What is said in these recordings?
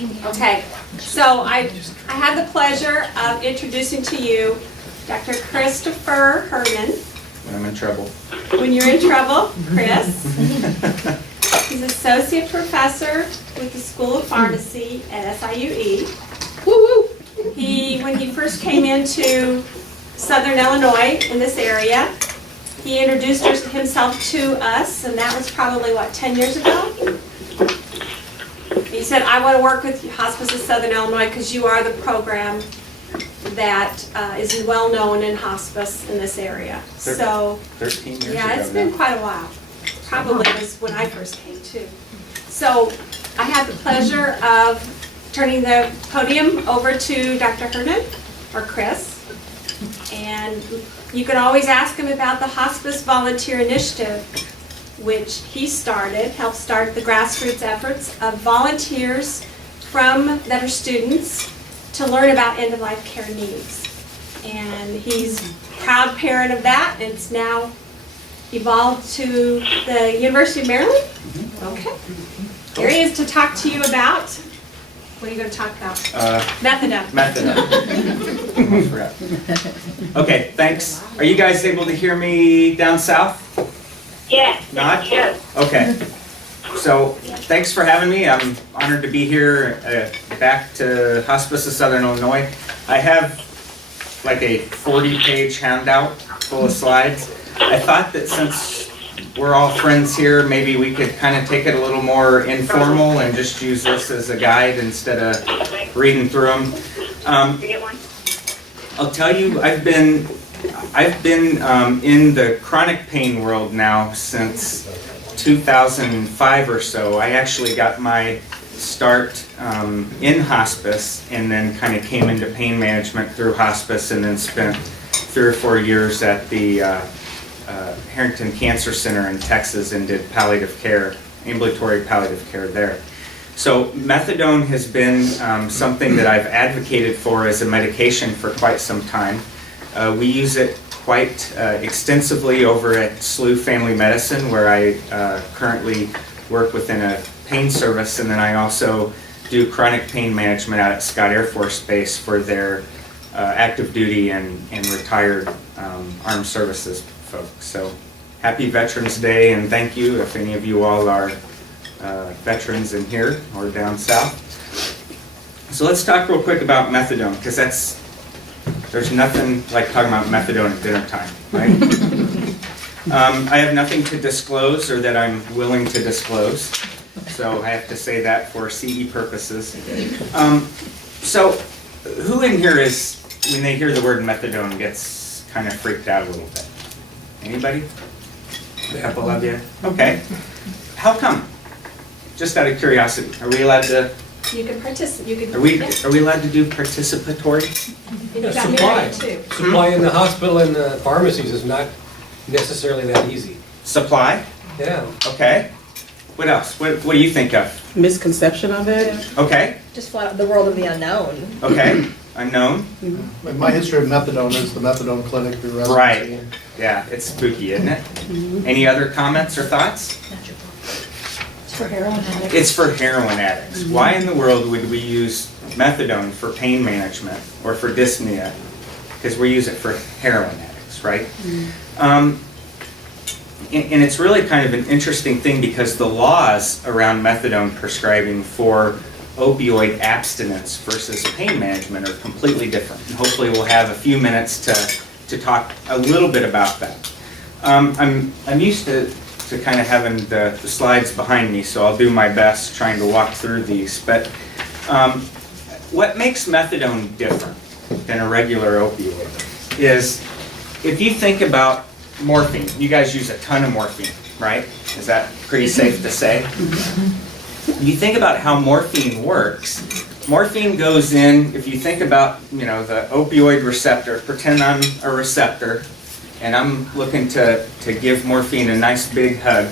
Okay, so I had the pleasure of introducing to you Dr. Christopher Herman. When I'm in trouble. When you're in trouble, Chris. He's associate professor with the School of Pharmacy at SIUE. When he first came into Southern Illinois in this area, he introduced himself to us, and that was probably, what, 10 years ago? He said, I want to work with Hospice of Southern Illinois because you are the program that is well known in hospice in this area. So 13 years ago. yeah, it's been quite a while. Probably was when I first came too. So I had the pleasure of turning the podium over to Dr. Herman, or Chris. And you can always ask him about the Hospice Volunteer Initiative, which he helped start the grassroots efforts of volunteers that are students to learn about end-of-life care needs. And he's a proud parent of that, and it's now evolved to the University of Maryland. Okay. Here he is to talk to you about, what are you going to talk about? Methadone. Methadone. Almost forgot. Okay, thanks. Are you guys able to hear me down south? Yeah. Not? Yes. Okay. So, thanks for having me. I'm honored to be here back to Hospice of Southern Illinois. I have like a 40-page handout full of slides. I thought that since we're all friends here, maybe we could kind of take it a little more informal and just use this as a guide instead of reading through them. I'll tell you, I've been in the chronic pain world now since 2005 or so. I actually got my start in hospice and then kind of came into pain management through hospice and then spent 3 or 4 years at the Harrington Cancer Center in Texas and did palliative care, ambulatory palliative care there. So methadone has been something that I've advocated for as a medication for quite some time. We use it quite extensively over at SLU Family Medicine, where I currently work within a pain service, and then I also do chronic pain management out at Scott Air Force Base for their active duty and retired armed services folks. So happy Veterans Day, and thank you if any of you all are veterans in here or down south. So let's talk real quick about methadone, because there's nothing like talking about methadone at dinner time, right? I have nothing to disclose or that I'm willing to disclose, so I have to say that for CE purposes. So who in here is, when they hear the word methadone, gets kind of freaked out a little bit? Anybody? A couple of you? Okay. How come? Just out of curiosity, are we allowed to? You can participate. Are we allowed to do participatory? Supply in the hospital and the pharmacies is not necessarily that easy. Supply? Yeah. Okay. What else? What do you think of? Misconception of it. Okay. Just flat out the world of the unknown. Okay. Unknown? My history of methadone is the methadone clinic through residency. Right. Yeah, it's spooky, isn't it? Any other comments or thoughts? It's for heroin addicts. It's for heroin addicts. Why in the world would we use methadone for pain management or for dyspnea? Because we use it for heroin addicts, right? And it's really kind of an interesting thing because the laws around methadone prescribing for opioid abstinence versus pain management are completely different. And hopefully we'll have a few minutes to talk a little bit about that. I'm used to kind of having the slides behind me, so I'll do my best trying to walk through these. But what makes methadone different than a regular opioid is if you think about morphine. You guys use a ton of morphine, right? Is that pretty safe to say? You think about how morphine works. Morphine goes in, if you think about, the opioid receptor, pretend I'm a receptor, and I'm looking to give morphine a nice big hug.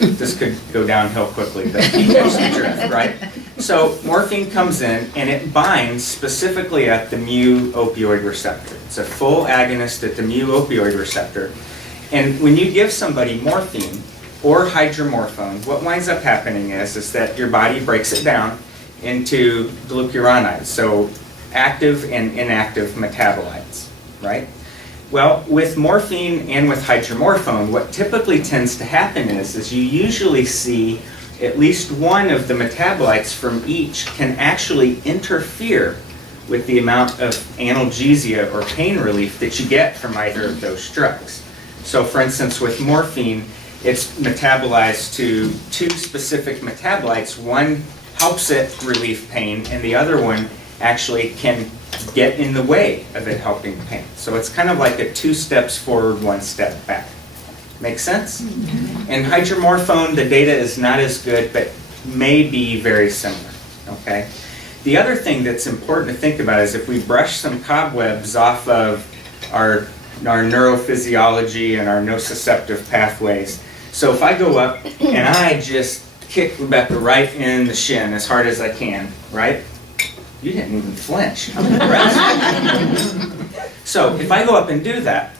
This could go downhill quickly, but you catch the drift, right? So morphine comes in, and it binds specifically at the mu opioid receptor. It's a full agonist at the mu opioid receptor. And when you give somebody morphine or hydromorphone, what winds up happening is that your body breaks it down, into glucuronides, so active and inactive metabolites, right? Well, with morphine and with hydromorphone, what typically tends to happen is you usually see at least one of the metabolites from each can actually interfere with the amount of analgesia or pain relief that you get from either of those drugs. So for instance, with morphine, it's metabolized to two specific metabolites. One helps it relieve pain, and the other one actually can get in the way of it helping pain. So it's kind of like a 2 steps forward, 1 step back. Make sense? In hydromorphone, the data is not as good, but may be very similar, okay? The other thing that's important to think about is if we brush some cobwebs off of our neurophysiology and our nociceptive pathways. So if I go up and I just kick Rebecca right in the shin as hard as I can, right? You didn't even flinch. I'm impressed. So if I go up and do that,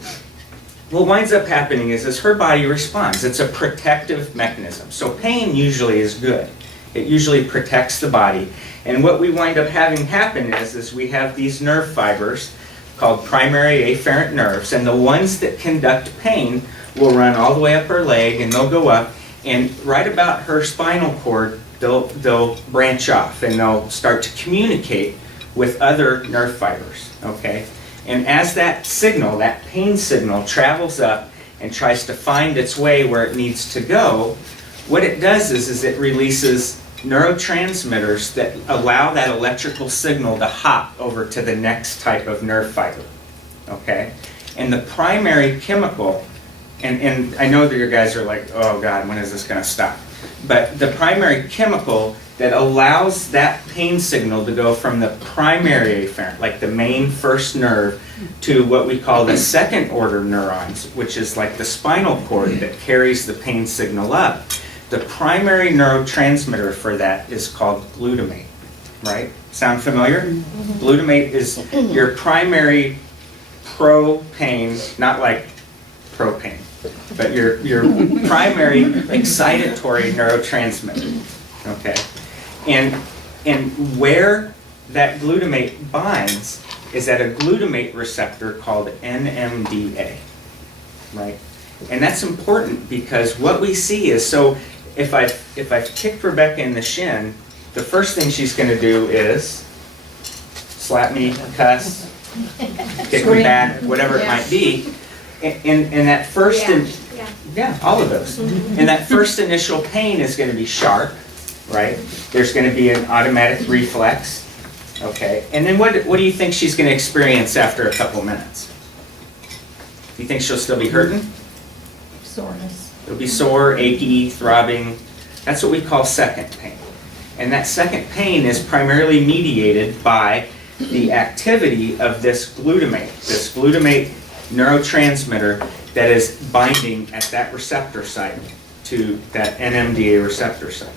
what winds up happening is her body responds. It's a protective mechanism. So pain usually is good. It usually protects the body. And what we wind up having happen is we have these nerve fibers called primary afferent nerves, and the ones that conduct pain will run all the way up her leg, and they'll go up, and right about her spinal cord, they'll branch off, and they'll start to communicate with other nerve fibers, okay? And as that signal, that pain signal, travels up and tries to find its way where it needs to go, what it does is it releases neurotransmitters that allow that electrical signal to hop over to the next type of nerve fiber, okay? And the primary chemical, and I know that you guys are like, oh God, when is this going to stop? But the primary chemical that allows that pain signal to go from the primary afferent, like the main first nerve, to what we call the second order neurons, which is like the spinal cord that carries the pain signal up. The primary neurotransmitter for that is called glutamate, right? Sound familiar? Glutamate is your primary pro-pain, not like propane, but your primary excitatory neurotransmitter, okay? And where that glutamate binds is at a glutamate receptor called NMDA, right? And that's important because what we see is, so if I've kicked Rebecca in the shin, the first thing she's going to do is slap me, cuss, kick me back, whatever it might be. And that first, yeah, all of those. And that first initial pain is going to be sharp, right? There's going to be an automatic reflex, okay? And then what do you think she's going to experience after a couple minutes? Do you think she'll still be hurting? Soreness. It'll be sore, achy, throbbing. That's what we call second pain. And that second pain is primarily mediated by the activity of this glutamate neurotransmitter that is binding at that receptor site to that NMDA receptor site.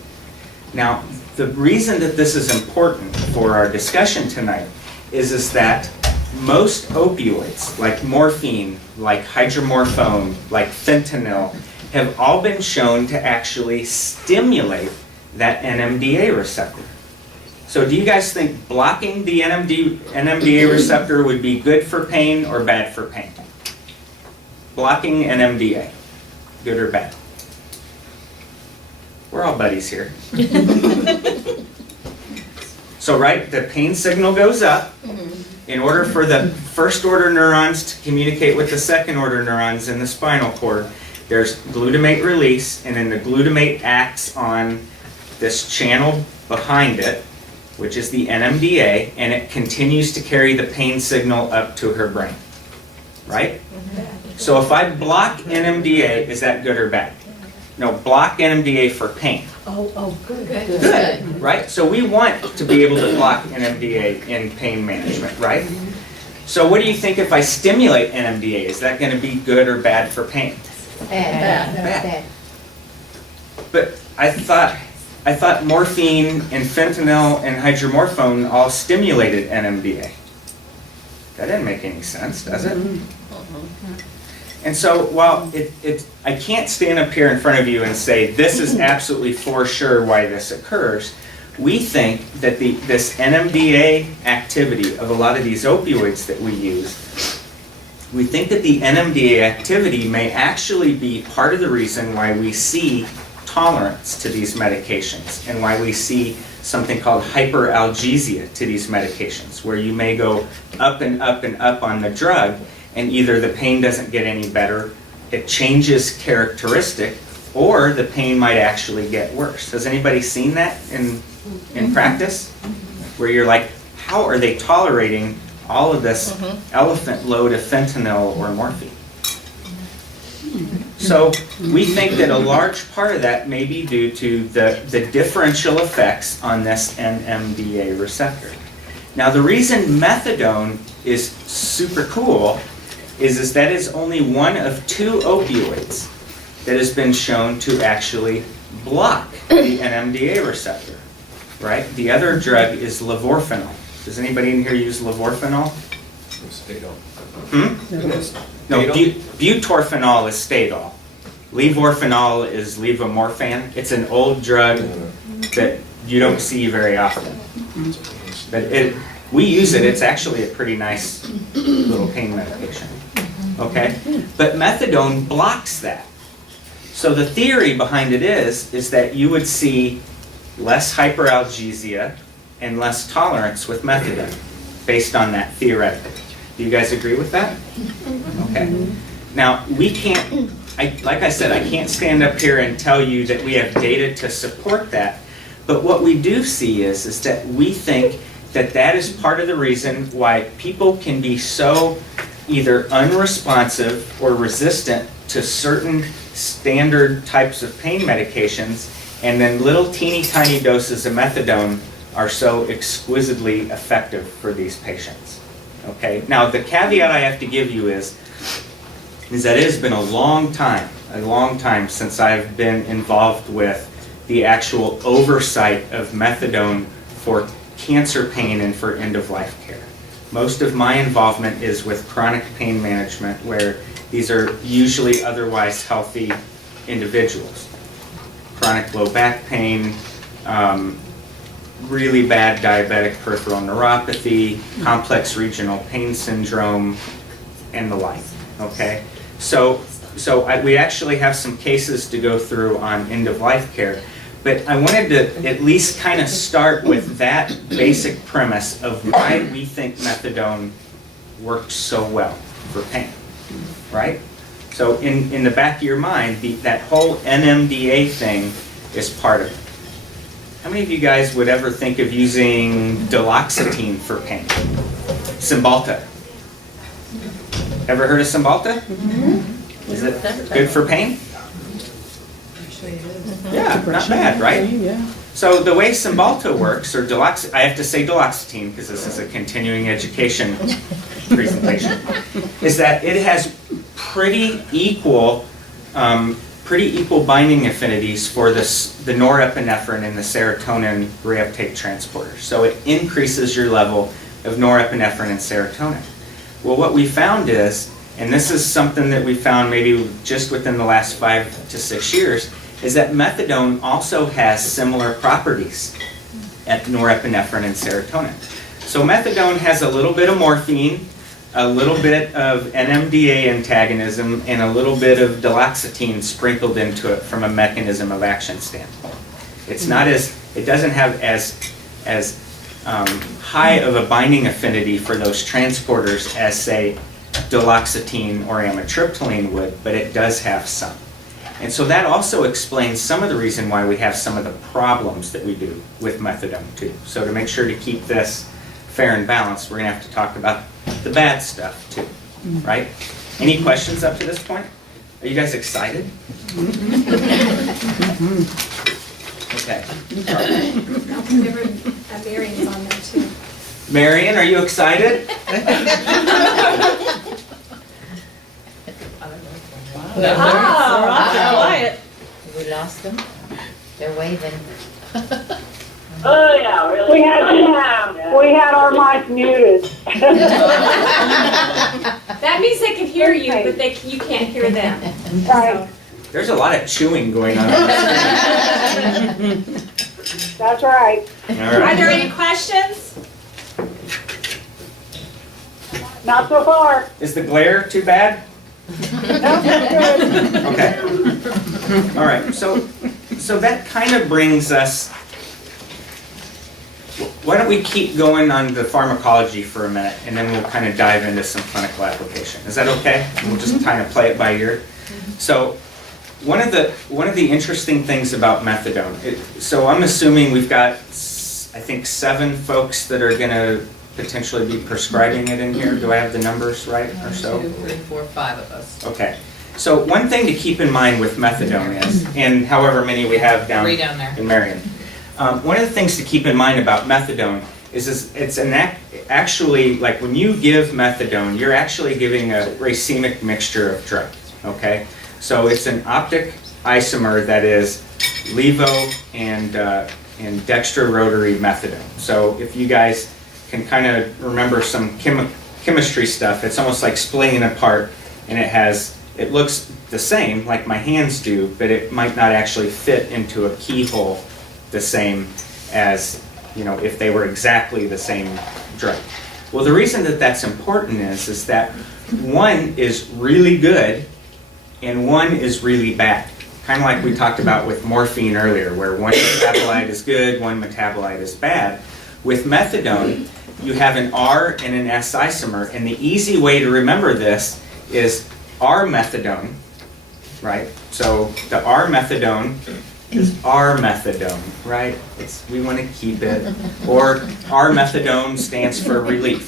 Now, the reason that this is important for our discussion tonight is that most opioids, like morphine, like hydromorphone, like fentanyl, have all been shown to actually stimulate that NMDA receptor. So do you guys think blocking the NMDA receptor would be good for pain or bad for pain? Blocking NMDA, good or bad? We're all buddies here. So right, the pain signal goes up. In order for the first order neurons to communicate with the second order neurons in the spinal cord, there's glutamate release, and then the glutamate acts on this channel behind it, which is the NMDA, and it continues to carry the pain signal up to her brain, right? So if I block NMDA, is that good or bad? No, block NMDA for pain. Good. Good, right? So we want to be able to block NMDA in pain management, right? So what do you think if I stimulate NMDA? Is that going to be good or bad for pain? Bad. But I thought morphine and fentanyl and hydromorphone all stimulated NMDA. That didn't make any sense, does it? And so while I can't stand up here in front of you and say this is absolutely for sure why this occurs, we think that this NMDA activity of a lot of these opioids that we use, we think that the NMDA activity may actually be part of the reason why we see tolerance to these medications and why we see something called hyperalgesia to these medications, where you may go up and up and up on the drug, and either the pain doesn't get any better, it changes characteristic, or the pain might actually get worse. Has anybody seen that in practice? Where you're like, how are they tolerating all of this elephant load of fentanyl or morphine? So we think that a large part of that may be due to the differential effects on this NMDA receptor. Now the reason methadone is super cool is that it's only one of 2 opioids that has been shown to actually block the NMDA receptor, right? The other drug is levorphanol. Does anybody in here use levorphanol? No, butorphanol is Stadol. Levorphanol is levomorphan. It's an old drug that you don't see very often. But we use it. It's actually a pretty nice little pain medication. Okay? But methadone blocks that. So the theory behind it is that you would see less hyperalgesia and less tolerance with methadone, based on that theoretically. Do you guys agree with that? Okay. Now, we can't, like I said, I can't stand up here and tell you that we have data to support that, but what we do see is that we think that that is part of the reason why people can be so either unresponsive or resistant to certain standard types of pain medications, and then little teeny tiny doses of methadone are so exquisitely effective for these patients. Okay, now the caveat I have to give you is that it has been a long time since I've been involved with the actual oversight of methadone for cancer pain and for end-of-life care. Most of my involvement is with chronic pain management, where these are usually otherwise healthy individuals. Chronic low back pain, really bad diabetic peripheral neuropathy, complex regional pain syndrome, and the like. Okay, so we actually have some cases to go through on end-of-life care, but I wanted to at least kind of start with that basic premise of why we think methadone works so well for pain, right? So in the back of your mind, that whole NMDA thing is part of it. How many of you guys would ever think of using duloxetine for pain? Cymbalta. Ever heard of Cymbalta? Mm-hmm. Is it good for pain? Yeah, not bad, right? Yeah. So the way Cymbalta works, or I have to say duloxetine because this is a continuing education presentation, is that it has pretty equal binding affinities for the norepinephrine and the serotonin reuptake transporters. So it increases your level of norepinephrine and serotonin. Well, what we found is, and this is something that we found maybe just within the last 5 to 6 years, is that methadone also has similar properties at norepinephrine and serotonin. So methadone has a little bit of morphine, a little bit of NMDA antagonism, and a little bit of duloxetine sprinkled into it from a mechanism of action standpoint. It doesn't have as high of a binding affinity for those transporters as, say, duloxetine or amitriptyline would, but it does have some. And so that also explains some of the reason why we have some of the problems that we do with methadone too. So to make sure to keep this fair and balanced, we're going to have to talk about the bad stuff too, right? Any questions up to this point? Are you guys excited? Okay. Marion's on there too. Marion, are you excited? Quiet. We lost them. They're waving. Oh, yeah, really? We had our mic muted. That means they can hear you, but you can't hear them. Right. There's a lot of chewing going on. That's right. All Are right. there any questions? Not so far. Is the glare too bad? No, good. Okay. All right, so that kind of brings us, why don't we keep going on the pharmacology for a minute, and then we'll kind of dive into some clinical application. Is that okay? We'll just kind of play it by ear. So one of the interesting things about methadone, so I'm assuming we've got, I think, 7 folks that are going to potentially be prescribing it in here. Do I have the numbers right or so? 1, 2, 3, 4, 5 of us. Okay. So one thing to keep in mind with methadone is, and however many we have down 3 down there. in Marion, one of the things to keep in mind about methadone is it's actually, like when you give methadone, you're actually giving a racemic mixture of drugs, okay? So it's an optic isomer that is levo and dextrorotary methadone. So if you guys can kind of remember some chemistry stuff, it's almost like splitting it apart, and it looks the same like my hands do, but it might not actually fit into a keyhole the same as, you know, if they were exactly the same drug. Well, the reason that that's important is that one is really good and one is really bad. Kind of like we talked about with morphine earlier, where one metabolite is good, one metabolite is bad. With methadone, you have an R and an S isomer, and the easy way to remember this is R methadone, right? So the R methadone is R methadone, right? We want to keep it. Or R methadone stands for relief.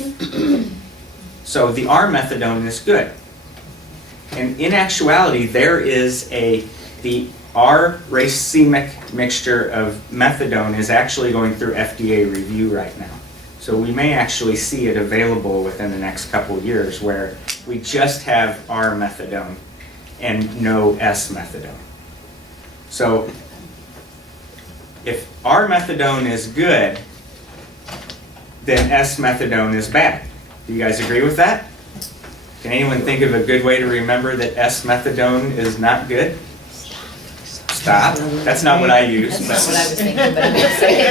So the R methadone is good. And in actuality, there is the R racemic mixture of methadone is actually going through FDA review right now. So we may actually see it available within the next couple of years where we just have R methadone and no S methadone. So if R methadone is good, then S methadone is bad. Do you guys agree with that? Can anyone think of a good way to remember that S methadone is not good? Stop. That's not what I use. That's not what I was thinking, but I'm going to say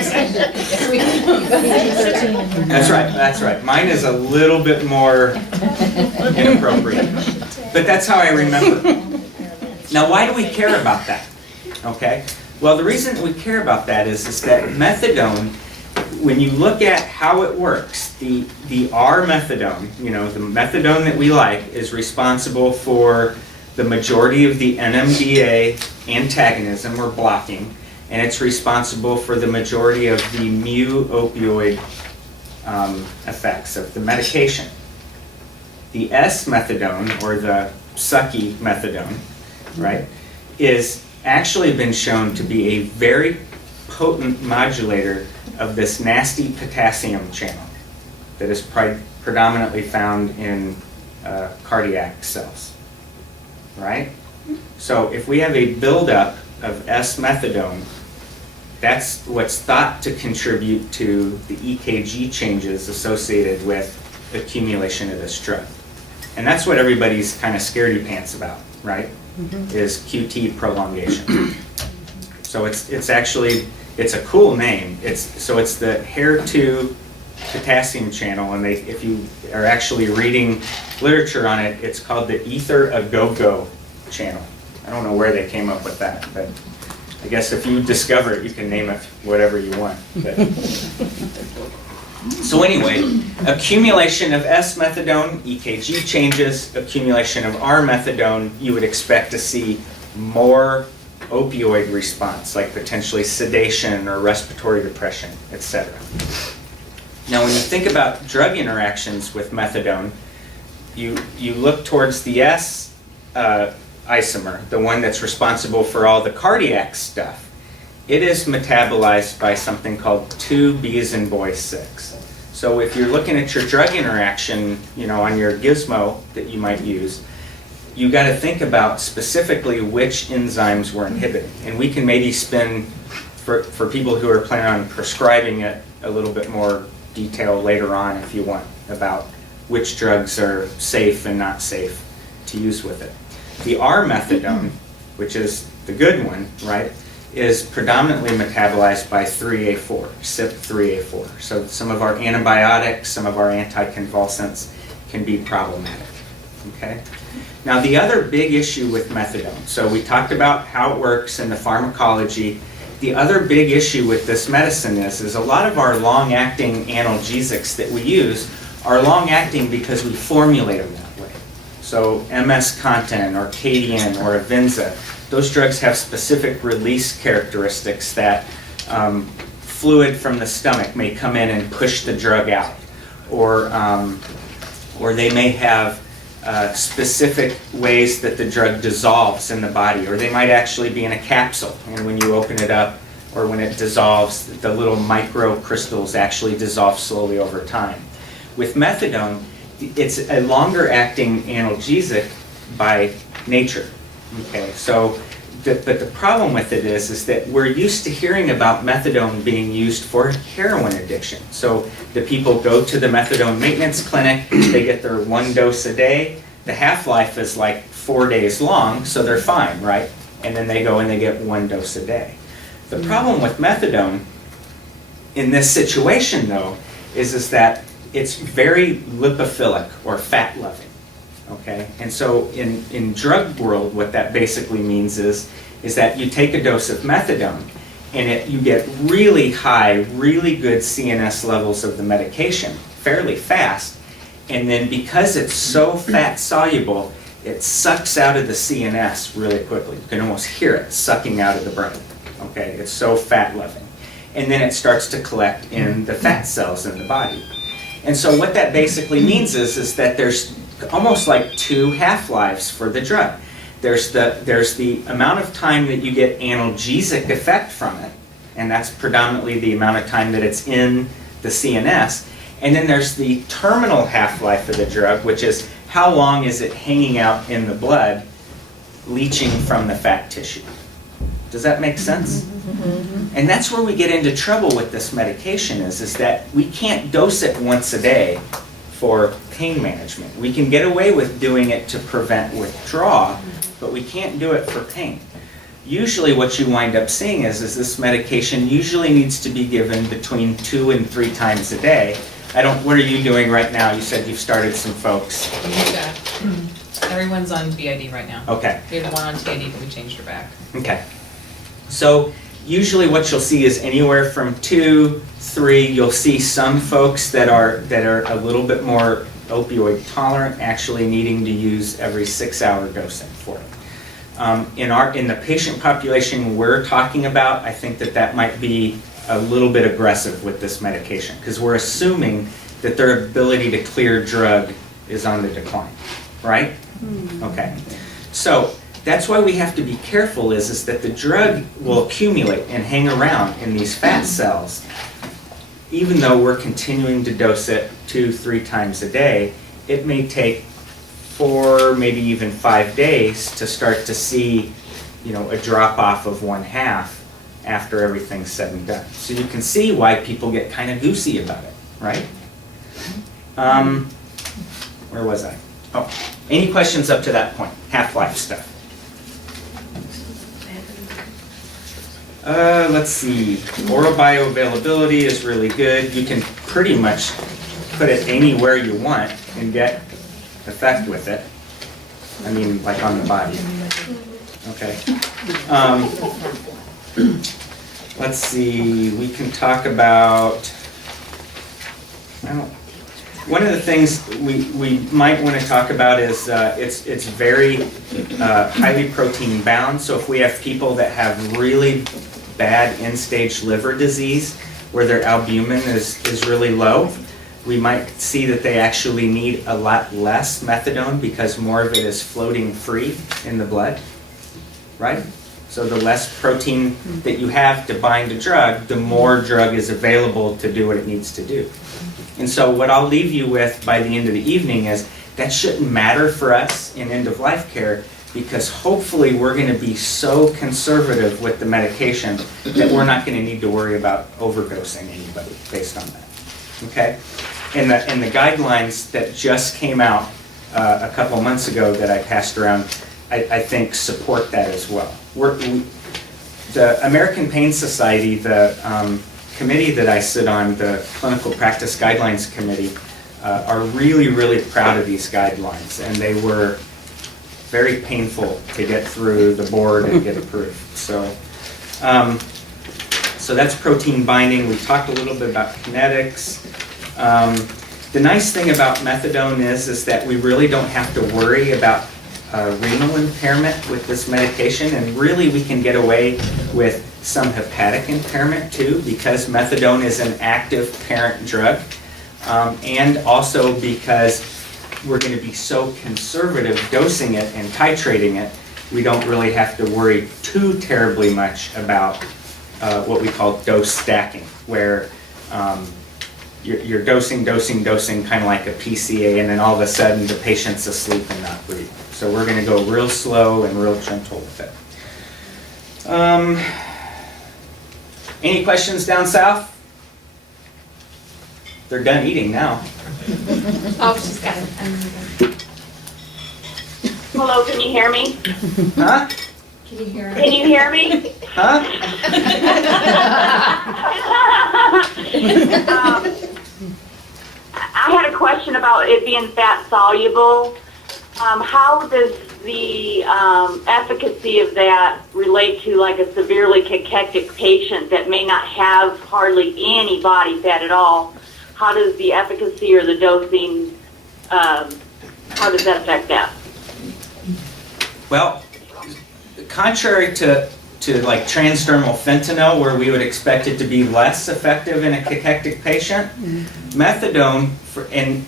it. That's right. Mine is a little bit more inappropriate. But that's how I remember. Now, why do we care about that? Okay. Well, the reason that we care about that is that methadone, when you look at how it works, the R methadone, you know, the methadone that we like, is responsible for the majority of the NMDA antagonism or blocking, and it's responsible for the majority of the mu-opioid effects of the medication. The S methadone, or the sucky methadone, right, is actually been shown to be a very potent modulator of this nasty potassium channel that is predominantly found in cardiac cells, right? So if we have a buildup of S-methadone, that's what's thought to contribute to the EKG changes associated with accumulation of this drug. And that's what everybody's kind of scaredy pants about, right? Is QT prolongation. So it's actually, it's a cool name. It's the HER2 potassium channel, and if you are actually reading literature on it, it's called the ether agogo channel. I don't know where they came up with that, but I guess if you discover it, you can name it whatever you want. So anyway, accumulation of S-methadone, EKG changes, accumulation of R-methadone, you would expect to see more opioid response, like potentially sedation or respiratory depression, etc. Now when you think about drug interactions with methadone, you look towards the S isomer, the one that's responsible for all the cardiac stuff. It is metabolized by something called 2B as in boy 6. So if you're looking at your drug interaction, on your gizmo that you might use, you got to think about specifically which enzymes we're inhibiting. And we can maybe spend, for people who are planning on prescribing it, a little bit more detail later on if you want about which drugs are safe and not safe to use with it. The R-methadone, which is the good one, right, is predominantly metabolized by 3A4, CYP3A4. So some of our antibiotics, some of our anticonvulsants can be problematic, okay? Now the other big issue with methadone, so we talked about how it works and the pharmacology. The other big issue with this medicine is a lot of our long-acting analgesics that we use are long-acting because we formulate them that way. So MS Contin or Cadian or Avenza, those drugs have specific release characteristics that fluid from the stomach may come in and push the drug out, or they may have specific ways that the drug dissolves in the body, or they might actually be in a capsule, and when you open it up or when it dissolves, the little microcrystals actually dissolve slowly over time. With methadone, it's a longer acting analgesic by nature. Okay, so but the problem with it is that we're used to hearing about methadone being used for heroin addiction. So the people go to the methadone maintenance clinic, they get their 1 dose a day. The half-life is like 4 days long, so they're fine, right? And then they go and they get 1 dose a day. The problem with methadone in this situation, though, is that it's very lipophilic or fat-loving. Okay, and so in drug world, what that basically means is that you take a dose of methadone and you get really high, really good CNS levels of the medication fairly fast, and then because it's so fat soluble, it sucks out of the CNS really quickly. You can almost hear it sucking out of the brain. Okay, it's so fat loving. And then it starts to collect in the fat cells in the body. And so what that basically means is that there's almost like 2 half-lives for the drug. There's the amount of time that you get analgesic effect from it, and that's predominantly the amount of time that it's in the CNS. And then there's the terminal half-life of the drug, which is how long is it hanging out in the blood, leaching from the fat tissue. Does that make sense? And that's where we get into trouble with this medication is that we can't dose it once a day for pain management. We can get away with doing it to prevent withdrawal, but we can't do it for pain. Usually what you wind up seeing is this medication usually needs to be given between 2 and 3 times a day. What are you doing right now? You said you've started some folks. Everyone's on BID right now. Okay. We had one on TID, but we changed her back. Okay. So usually what you'll see is anywhere from 2, 3. You'll see some folks that are a little bit more opioid tolerant, actually needing to use every 6-hour dosing for it. In the patient population we're talking about, I think that might be a little bit aggressive with this medication because we're assuming that their ability to clear drug is on the decline, right? Okay. So that's why we have to be careful is that the drug will accumulate and hang around in these fat cells. Even though we're continuing to dose it 2, 3 times a day, it may take 4, maybe even 5 days to start to see, a drop off of 1/2 after everything's said and done. So you can see why people get kind of goosey about it, right? Where was I? Oh, any questions up to that point? Half-life stuff. Let's see. Oral bioavailability is really good. You can pretty much put it anywhere you want and get effect with it. I mean, like on the body. Okay. Let's see. We can talk about. Well, one of the things we might want to talk about is it's very highly protein bound. So if we have people that have really bad end-stage liver disease where their albumin is really low, we might see that they actually need a lot less methadone because more of it is floating free in the blood, right? So the less protein that you have to bind a drug, the more drug is available to do what it needs to do. And so what I'll leave you with by the end of the evening is that shouldn't matter for us in end-of-life care because hopefully we're going to be so conservative with the medication that we're not going to need to worry about overdosing anybody based on that. Okay? And the guidelines that just came out a couple months ago that I passed around, I think support that as well. the American Pain Society, the committee that I sit on, the Clinical Practice Guidelines Committee, are really, really proud of these guidelines, and they were very painful to get through the board and get approved. So, so that's protein binding. We talked a little bit about kinetics. The nice thing about methadone is that we really don't have to worry about renal impairment with this medication, and really we can get away with some hepatic impairment too, because methadone is an active parent drug, and also because we're going to be so conservative dosing it and titrating it, we don't really have to worry too terribly much about what we call dose stacking, where you're dosing, kind of like a PCA, and then all of a sudden the patient's asleep and not breathing. So we're going to go real slow and real gentle with it. Any questions down south? They're done eating now. Oh, she's got it. Hello, can you hear me? Huh? Can you hear Can you hear me? Huh? I had a question about it being fat soluble. How does the efficacy of that relate to like a severely cachectic patient that may not have hardly any body fat at all? How does the efficacy or the dosing, how does that affect that? Well, contrary to like transdermal fentanyl, where we would expect it to be less effective in a cachectic patient, methadone, and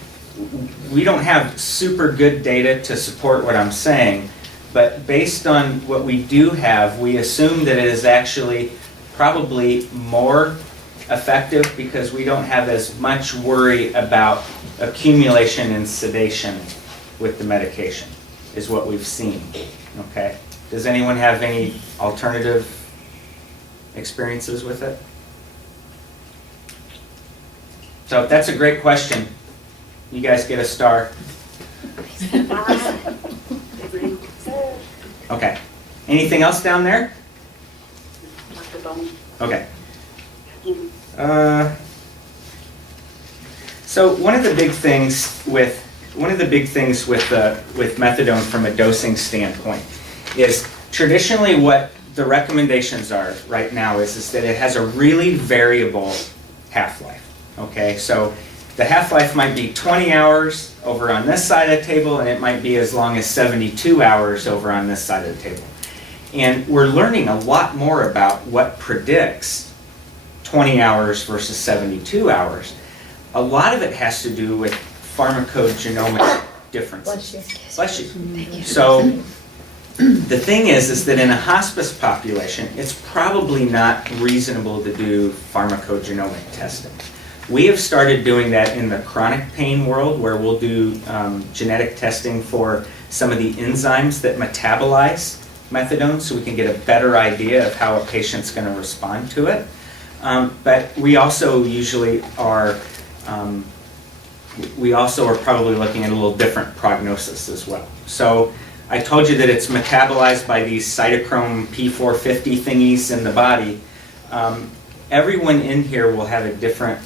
we don't have super good data to support what I'm saying, but based on what we do have, we assume that it is actually probably more effective because we don't have as much worry about accumulation and sedation with the medication, is what we've seen, okay? Does anyone have any alternative experiences with it? So that's a great question. You guys get a star. Okay. Anything else down there? Okay. So one of the big things with methadone from a dosing standpoint is traditionally what the recommendations are right now is that it has a really variable half-life. Okay, so the half-life might be 20 hours over on this side of the table, and it might be as long as 72 hours over on this side of the table. And we're learning a lot more about what predicts 20 hours versus 72 hours. A lot of it has to do with pharmacogenomic differences. Bless you. Thank you. So the thing is that in a hospice population, it's probably not reasonable to do pharmacogenomic testing. We have started doing that in the chronic pain world, where we'll do genetic testing for some of the enzymes that metabolize methadone, so we can get a better idea of how a patient's going to respond to it. But we also usually are probably looking at a little different prognosis as well. So I told you that it's metabolized by these cytochrome P450 thingies in the body. Everyone in here will have a different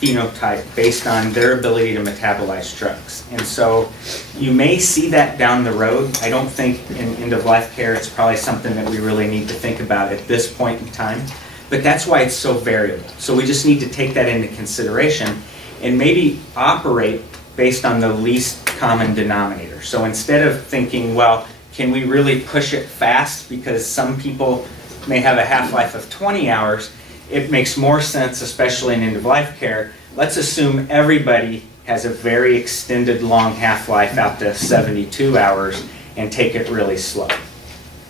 phenotype based on their ability to metabolize drugs. And so you may see that down the road. I don't think in end-of-life care it's probably something that we really need to think about at this point in time. But that's why it's so variable. So we just need to take that into consideration and maybe operate based on the least common denominator. So instead of thinking, well, can we really push it fast because some people may have a half-life of 20 hours, it makes more sense, especially in end-of-life care, let's assume everybody has a very extended long half-life out to 72 hours and take it really slow,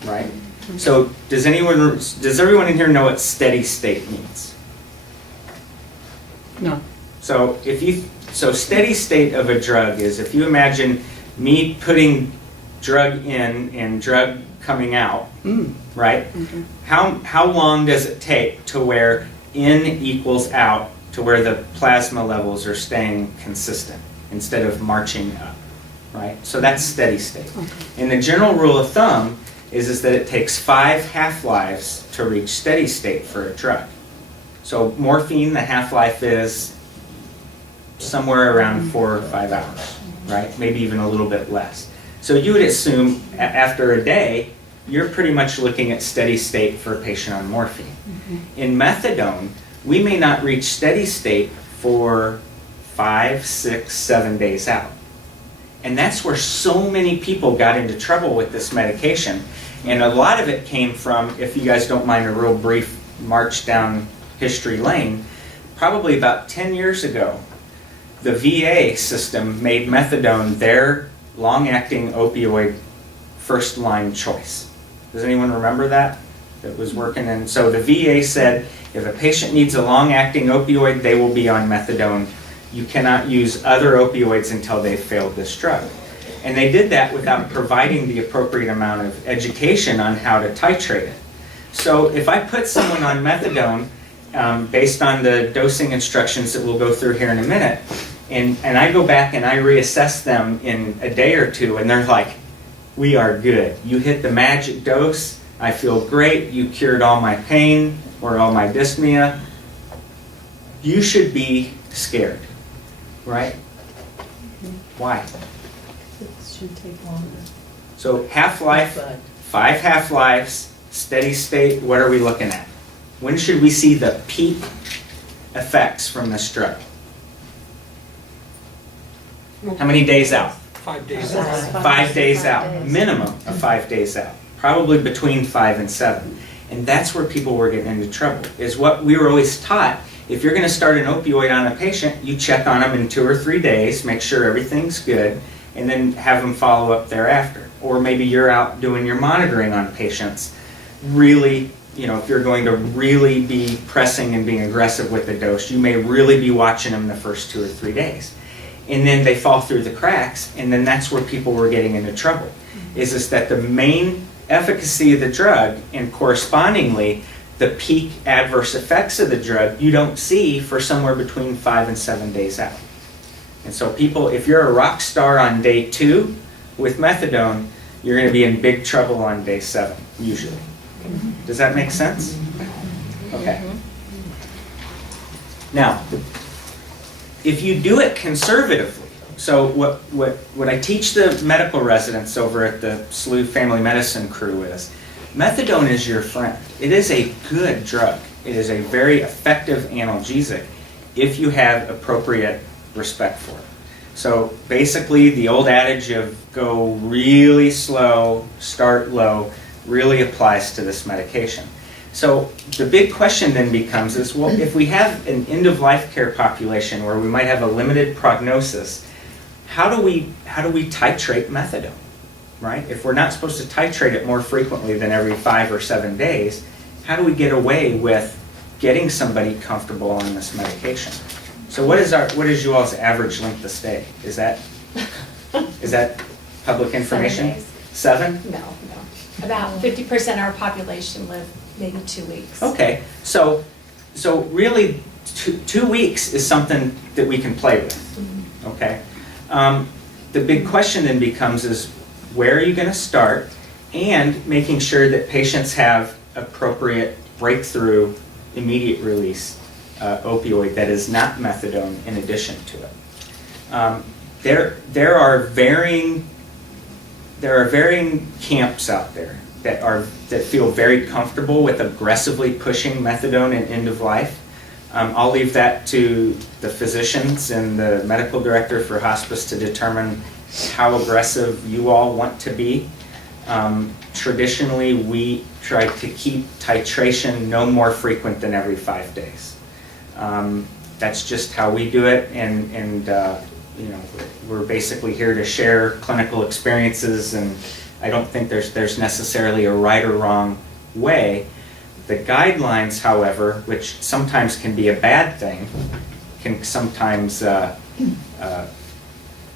right? So does everyone in here know what steady state means? No. So steady state of a drug is, if you imagine me putting drug in and drug coming out, right? Okay. How long does it take to where in equals out to where the plasma levels are staying consistent instead of marching up, right? So that's steady state. Okay. And the general rule of thumb is that it takes 5 half-lives to reach steady state for a drug. So morphine, the half-life is somewhere around 4 or 5 hours, right? Maybe even a little bit less. So you would assume after a day, you're pretty much looking at steady state for a patient on morphine. In methadone, we may not reach steady state for 5, 6, 7 days out. And that's where so many people got into trouble with this medication. And a lot of it came from, if you guys don't mind a real brief march down history lane, probably about 10 years ago, the VA system made methadone their long-acting opioid first-line choice. Does anyone remember that? That was working in, so the VA said, if a patient needs a long-acting opioid, they will be on methadone. You cannot use other opioids until they've failed this drug. And they did that without providing the appropriate amount of education on how to titrate it. So if I put someone on methadone, based on the dosing instructions that we'll go through here in a minute, and I go back and I reassess them in a day or two, and they're like, we are good. You hit the magic dose. I feel great. You cured all my pain or all my dyspnea. You should be scared, right? Why? It should take longer. So half-life, But 5 half-lives, steady state, what are we looking at? When should we see the peak effects from this drug? How many days out? 5 days. 5 days out, minimum of 5 days out, probably between 5 and 7. And that's where people were getting into trouble, is what we were always taught. If you're going to start an opioid on a patient, you check on them in 2 or 3 days, make sure everything's good, and then have them follow up thereafter. Or maybe you're out doing your monitoring on patients. Really, if you're going to really be pressing and being aggressive with the dose, you may really be watching them the first 2 or 3 days. And then they fall through the cracks, and then that's where people were getting into trouble. Is that the main efficacy of the drug, and correspondingly, the peak adverse effects of the drug, you don't see for somewhere between 5 and 7 days out. And so people, if you're a rock star on day 2 with methadone, you're going to be in big trouble on day 7, usually. Does that make sense? Okay. Now, if you do it conservatively, so what I teach the medical residents over at the SLU Family Medicine crew is, methadone is your friend. It is a good drug. It is a very effective analgesic if you have appropriate respect for it. So basically the old adage of go really slow, start low, really applies to this medication. So the big question then becomes is, well, if we have an end-of-life care population where we might have a limited prognosis, how do we titrate methadone, right? If we're not supposed to titrate it more frequently than every 5 or 7 days, how do we get away with getting somebody comfortable on this medication? So what is you all's average length of stay? Is that public information? 7 days. 7? No. About 50% of our population live maybe 2 weeks. Okay, so really 2 weeks is something that we can play with, okay? The big question then becomes is, where are you going to start, and making sure that patients have appropriate breakthrough immediate release opioid that is not methadone in addition to it. There are varying camps out there that feel very comfortable with aggressively pushing methadone in end of life. I'll leave that to the physicians and the medical director for hospice to determine how aggressive you all want to be. Traditionally, we try to keep titration no more frequent than every 5 days. That's just how we do it, and we're basically here to share clinical experiences, and I don't think there's necessarily a right or wrong way. The guidelines, however, which sometimes can be a bad thing, can sometimes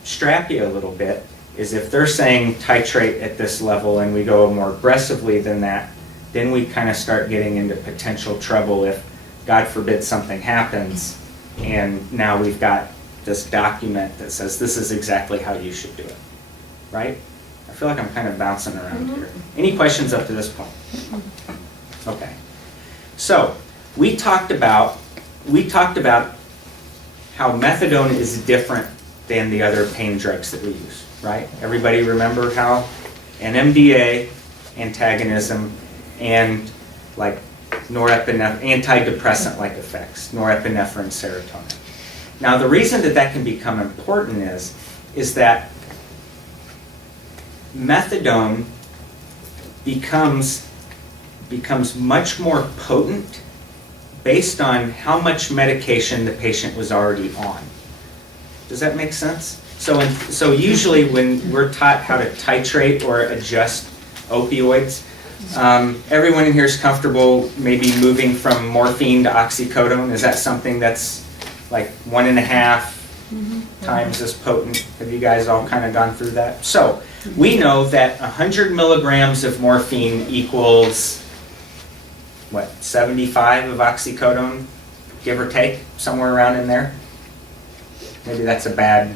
strap you a little bit, is if they're saying titrate at this level and we go more aggressively than that, then we kind of start getting into potential trouble if, God forbid, something happens and now we've got this document that says this is exactly how you should do it, right? feel like I'm kind of bouncing around here. Any questions up to this point? Okay. So, we talked about how methadone is different than the other pain drugs that we use, right? Everybody remember how NMDA antagonism and like norepinephrine, antidepressant-like effects, norepinephrine, serotonin. Now, the reason that that can become important is that methadone becomes much more potent based on how much medication the patient was already on. Does that make sense? So usually when we're taught how to titrate or adjust opioids, everyone in here is comfortable maybe moving from morphine to oxycodone. Is that something that's like 1.5 times as potent? Have you guys all kind of gone through that? So we know that 100 milligrams of morphine equals, what, 75 of oxycodone, give or take, somewhere around in there? Maybe that's a bad,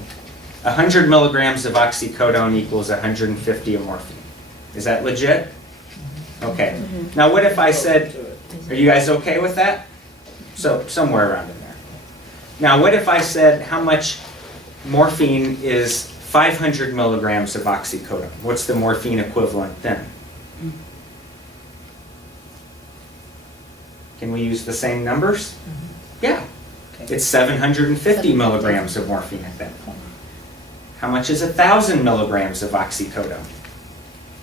100 milligrams of oxycodone equals 150 of morphine. Is that legit? Okay. Now what if I said, are you guys okay with that? So somewhere around in there. Now what if I said how much morphine is 500 milligrams of oxycodone? What's the morphine equivalent then? Can we use the same numbers? Yeah. It's 750 milligrams of morphine at that point. How much is 1,000 milligrams of oxycodone?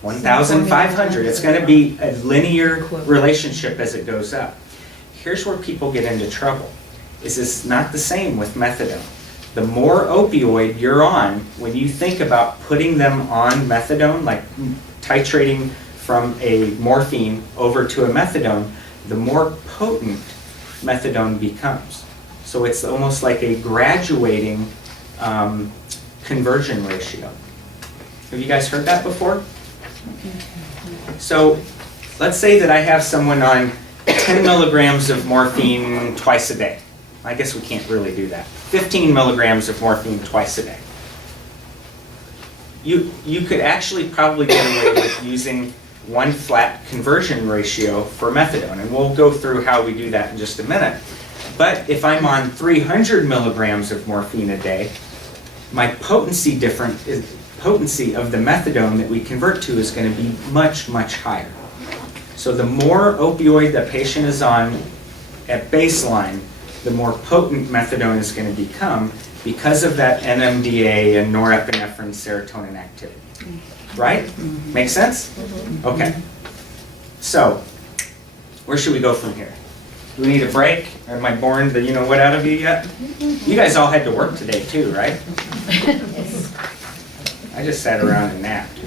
1,500. It's going to be a linear relationship as it goes up. Here's where people get into trouble. Is it's not the same with methadone. The more opioid you're on, when you think about putting them on methadone, like titrating from a morphine over to a methadone, the more potent methadone becomes. So it's almost like a graduating conversion ratio. Have you guys heard that before? So let's say that I have someone on 10 milligrams of morphine twice a day. I guess we can't really do that. 15 milligrams of morphine twice a day. You could actually probably get away with using one flat conversion ratio for methadone, and we'll go through how we do that in just a minute. But if I'm on 300 milligrams of morphine a day, my potency of the methadone that we convert to is going to be much, much higher. So the more opioid the patient is on at baseline, the more potent methadone is going to become because of that NMDA and norepinephrine serotonin activity. Right? Make sense? Okay. So, where should we go from here? Do we need a break? Am I boring the you-know-what out of you yet? You guys all had to work today too, right? I just sat around and napped.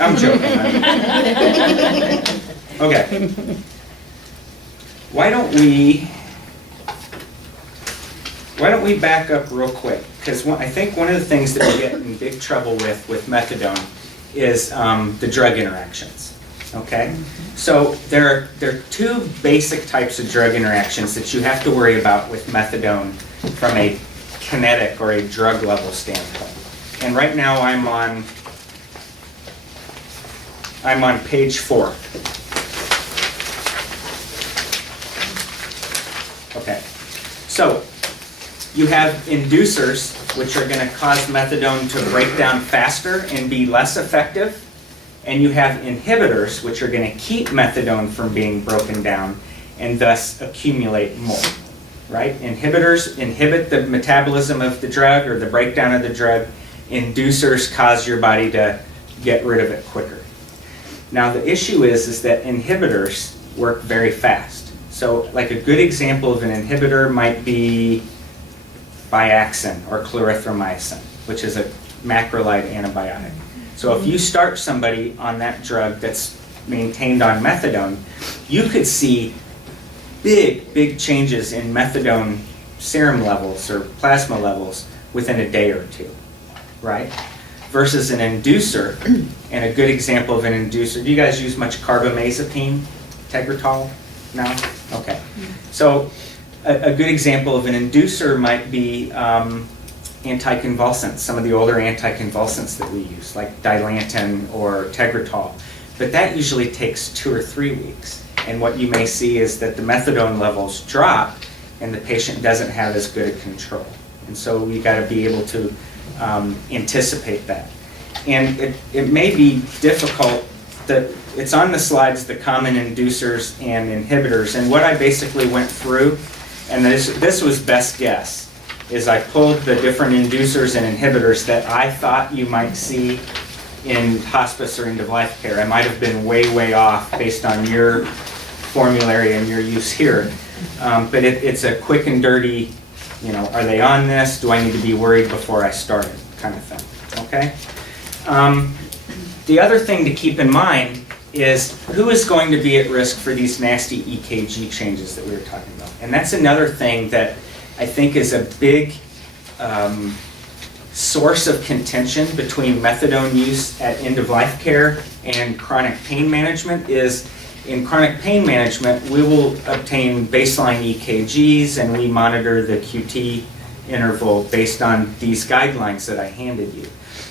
I'm joking. Okay. Why don't we back up real quick? Because I think one of the things that we get in big trouble with methadone is the drug interactions. Okay? So there are two basic types of drug interactions that you have to worry about with methadone from a kinetic or a drug level standpoint. And right now I'm on page 4. Okay. So you have inducers, which are going to cause methadone to break down faster and be less effective. And you have inhibitors, which are going to keep methadone from being broken down and thus accumulate more. Right? Inhibitors inhibit the metabolism of the drug or the breakdown of the drug. Inducers cause your body to get rid of it quicker. Now the issue is that inhibitors work very fast. So like a good example of an inhibitor might be Biaxin or clarithromycin, which is a macrolide antibiotic. So if you start somebody on that drug that's maintained on methadone, you could see big changes in methadone serum levels or plasma levels within a day or two, right? Versus an inducer, and a good example of an inducer, do you guys use much carbamazepine, Tegretol? No? Okay. So a good example of an inducer might be anticonvulsants, some of the older anticonvulsants that we use, like Dilantin or Tegretol. But that usually takes 2 or 3 weeks. And what you may see is that the methadone levels drop and the patient doesn't have as good a control. And so we got to be able to anticipate that. And it may be difficult. It's on the slides, the common inducers and inhibitors. And what I basically went through, and this was best guess, is I pulled the different inducers and inhibitors that I thought you might see in hospice or end-of-life care. I might have been way, way off based on your formulary and your use here. But it's a quick and dirty, are they on this? Do I need to be worried before I start it? Kind of thing, okay? The other thing to keep in mind is who is going to be at risk for these nasty EKG changes that we were talking about. And that's another thing that I think is a big source of contention between methadone use at end-of-life care and chronic pain management is in chronic pain management, we will obtain baseline EKGs and we monitor the QT interval based on these guidelines that I handed you.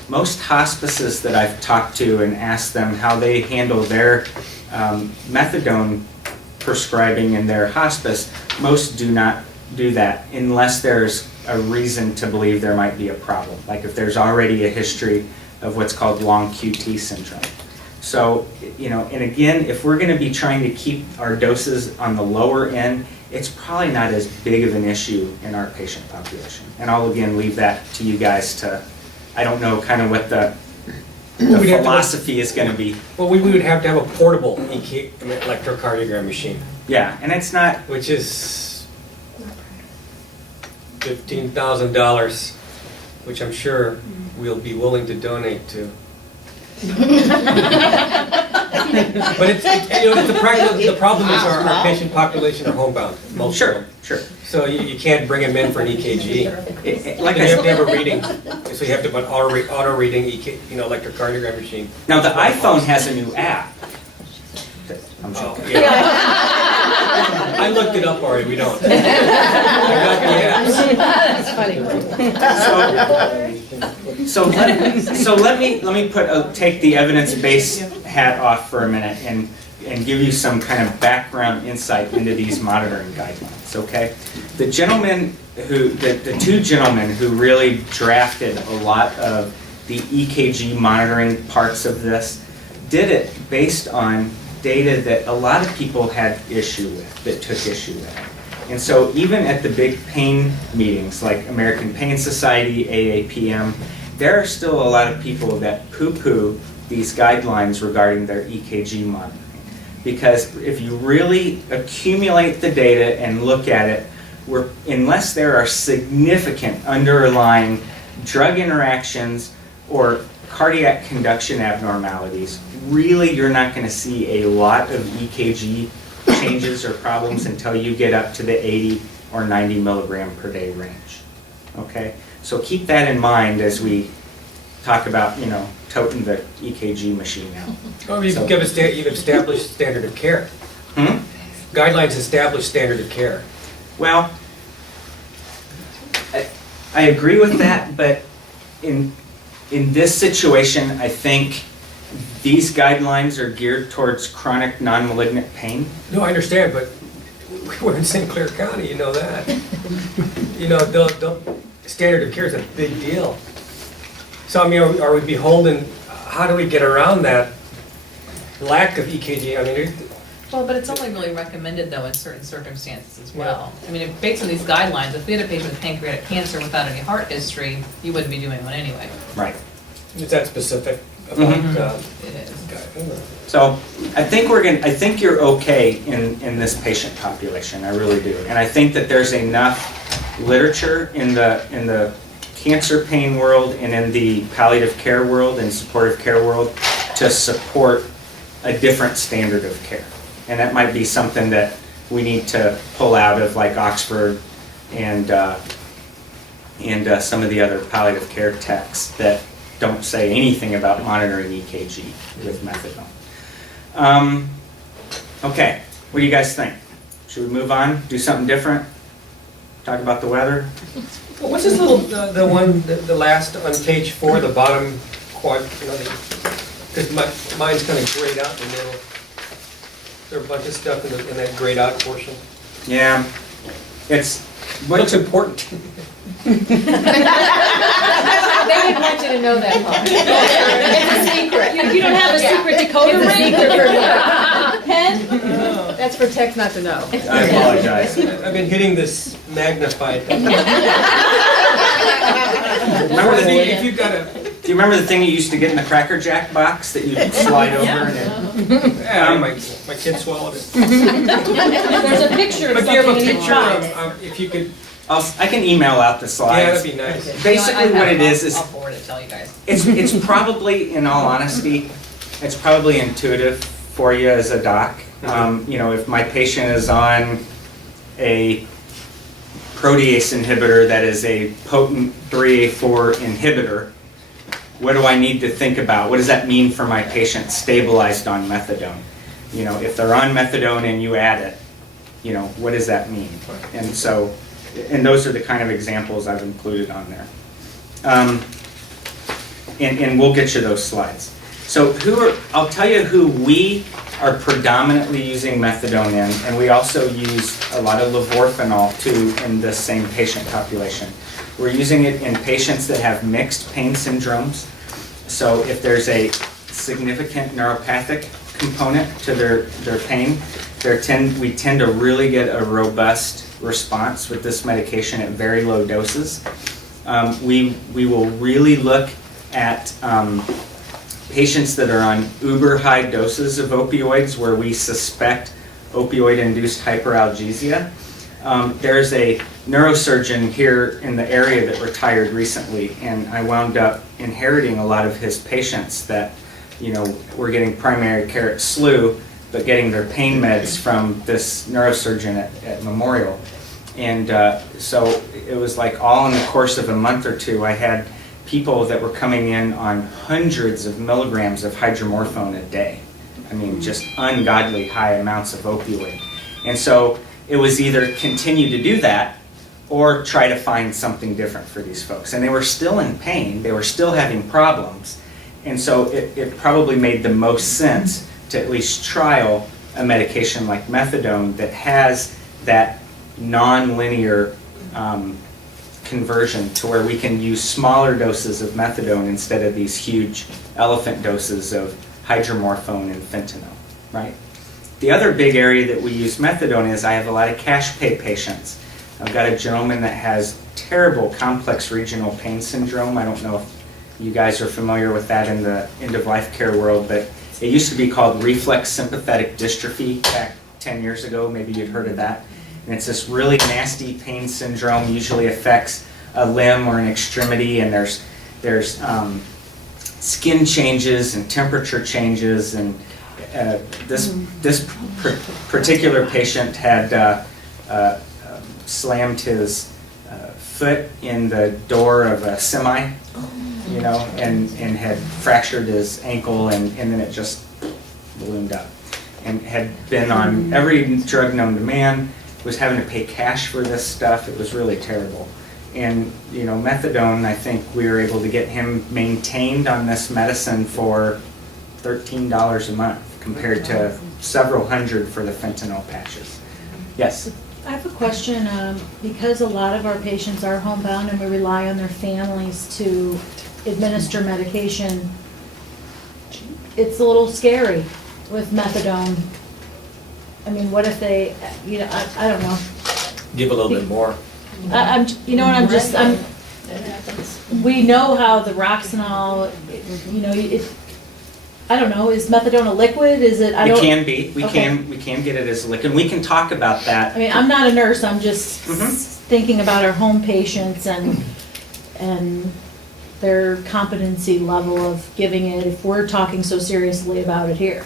Most hospices that I've talked to and asked them how they handle their methadone prescribing in their hospice, most do not do that unless there's a reason to believe there might be a problem, like if there's already a history of what's called long QT syndrome. So, and again, if we're going to be trying to keep our doses on the lower end, it's probably not as big of an issue in our patient population. And I'll again leave that to you guys to, I don't know kind of what the philosophy is going to be. Well, we would have to have a portable electrocardiogram machine. Yeah, and it's not, which is $15,000, which I'm sure we'll be willing to donate to. But it's a practical. The problem is our patient population are homebound. Most of them. Sure. So you can't bring them in for an EKG. Like You I have to said, have a reading. So you have to have an auto reading electrocardiogram machine. now the iPhone has a new app. I'm joking. Oh, yeah. I looked it up already. We don't. I got the apps. So let me take the evidence-based hat off for a minute and give you some kind of background insight into these monitoring guidelines. Okay, the two gentlemen who really drafted a lot of the EKG monitoring parts of this did it based on data that a lot of people had issue with, that took issue with. And so even at the big pain meetings like American Pain Society, AAPM, there are still a lot of people that poo-poo these guidelines regarding their EKG monitoring. Because if you really accumulate the data and look at it, unless there are significant underlying drug interactions or cardiac conduction abnormalities, really you're not going to see a lot of EKG changes or problems until you get up to the 80 or 90 milligram per day range. Okay, so keep that in mind as we talk about, toting the EKG machine out. Oh, you've established standard of care. Guidelines establish standard of care. Well, I agree with that, but in this situation, I think these guidelines are geared towards chronic non-malignant pain. No, I understand, but we're in St. Clair County, you know that. Standard of care is a big deal. So, are we beholden, how do we get around that lack of EKG? Well, but it's only really recommended though in certain circumstances as well. Based on these guidelines, if we had a patient with pancreatic cancer without any heart history, you wouldn't be doing one anyway. Right. Is that specific about, It is. So I think you're okay in this patient population. I really do, and I think that there's enough literature in the cancer pain world and in the palliative care world and supportive care world to support a different standard of care, and that might be something that we need to pull out of like Oxford and some of the other palliative care texts that don't say anything about monitoring EKG with methadone. Okay, what do you guys think? Should we move on, do something different? Talk about the weather? Well, what's this little, the one, the last on page 4, the bottom quad, because mine's kind of grayed out in the middle. There are a bunch of stuff in that grayed out portion. Yeah, it's, What looks important? They didn't want you to know that, Paul. It's a secret. You don't have a secret decoder It's a ring? secret for pen? That's for text not to know. I apologize. I've been hitting this magnified. Remember the, If you've got a, do you remember the thing you used to get in the Cracker Jack box that you slide over and it? yeah, my kid swallowed it. There's a picture of But do you have a something in each picture box. of, if you could, I can email out the yeah, slides. that'd be nice. Basically what it is I'll forward it, tell you guys. it's probably, in all honesty, it's probably intuitive for you as a doc. You know, if my patient is on a protease inhibitor that is a potent 3A4 inhibitor, what do I need to think about? What does that mean for my patient stabilized on methadone? You know, if they're on methadone and you add it, you know, what does that mean? And so, and those are the kind of examples I've included on there. And we'll get you those slides. So I'll tell you who we are predominantly using methadone in, and we also use a lot of levorphanol too in the same patient population. We're using it in patients that have mixed pain syndromes. So if there's a significant neuropathic component to their pain, we tend to really get a robust response with this medication at very low doses. We will really look at patients that are on uber high doses of opioids where we suspect opioid-induced hyperalgesia. There's a neurosurgeon here in the area that retired recently, and I wound up inheriting a lot of his patients that, you know, were getting primary care at SLU, but getting their pain meds from this neurosurgeon at Memorial. And so it was like all in the course of a month or two, I had people that were coming in on hundreds of milligrams of hydromorphone a day. I mean, just ungodly high amounts of opioid. And so it was either continue to do that or try to find something different for these folks. And they were still in pain, they were still having problems. And so it probably made the most sense to at least trial a medication like methadone that has that non-linear conversion to where we can use smaller doses of methadone instead of these huge elephant doses of hydromorphone and fentanyl, right? The other big area that we use methadone is I have a lot of cash pay patients. I've got a gentleman that has terrible complex regional pain syndrome. I don't know if you guys are familiar with that in the end-of-life care world, but it used to be called reflex sympathetic dystrophy back 10 years ago. Maybe you've heard of that. And it's this really nasty pain syndrome, usually affects a limb or an extremity, and there's skin changes and temperature changes, and this particular patient had slammed his foot in the door of a semi, you know, and had fractured his ankle, and then it just ballooned up, and had been on every drug known to man, was having to pay cash for this stuff. It was really terrible. And, you know, methadone, I think we were able to get him maintained on this medicine for $13 a month compared to several hundred for the fentanyl patches. Yes? I have a question, because a lot of our patients are homebound and we rely on their families to administer medication, it's a little scary with methadone. I mean, what if they, you know, I don't know. Give a little bit more. You know what, we know how the Roxanol, you know, I don't know, is methadone a liquid? Is it, I It don't. can be. We Okay. can get it as a liquid. We can talk about that. I mean, I'm not a nurse, I'm just Mhm. thinking about our home patients and their competency level of giving it, if we're talking so seriously about it here.